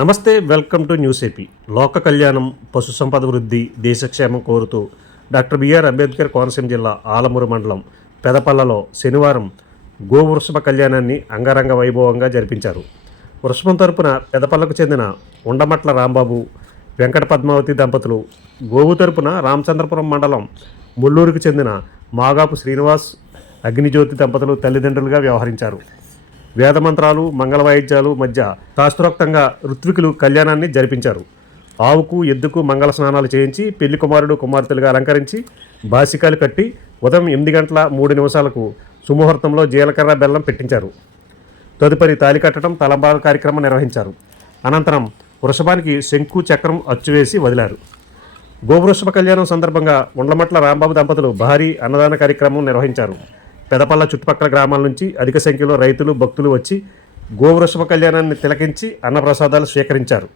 నమస్తే, welcome to news AP. లోక కళ్యాణం, పశు సంపద వృద్ధి, దేశక్షేమం కోరుతూ డాక్టర్ బిఆర్ అంబేద్కర్ కోనసీమ జిల్లా ఆలమూరు మండలం పెదపల్లలో శనివారం గోవృషభ కళ్యాణాన్ని అంగరంగ వైభవంగా జరిపించారు. వృషభం తరపున పెదపల్లకు చెందిన ఉండమట్ల రాంబాబు, వెంకట పద్మావతి దంపతులు, గోవు తరపున రామచంద్రపురం మండలం ముల్లూరుకు చెందిన మాగాపు శ్రీనివాస్, అగ్నిజ్యోతి దంపతులు తల్లిదండ్రులుగా వ్యవహరించారు. వేదమంత్రాలు, మంగళ వాయిద్యాలు మధ్య శాస్త్రోక్తంగా ఋత్వికులు కళ్యాణాన్ని జరిపించారు. ఆవుకు, ఎద్దుకు మంగళ స్నానాలు చేయించి పెళ్లి కుమారుడు, కుమార్తెలుగా అలంకరించి బాసికాలు కట్టి ఉదయం 8:03 సుముహూర్తంలో జీలకర్ర బెల్లం పెట్టించారు. తదుపరి తాళి కట్టడం, తలంబాల కార్యక్రమం నిర్వహించారు. అనంతరం వృషభానికి శంకు, చక్రం అచ్చువేసి వదిలారు. గోవృషభ కళ్యాణం సందర్భంగా ఉండమట్ల రాంబాబు దంపతులు భారీ అన్నదాన కార్యక్రమం నిర్వహించారు. పెదపల్ల చుట్టుపక్కల గ్రామాల నుంచి అధిక సంఖ్యలో రైతులు, భక్తులు వచ్చి గోవృషభ కళ్యాణాన్ని తిలకించి అన్నప్రసాదాలు స్వీకరించారు.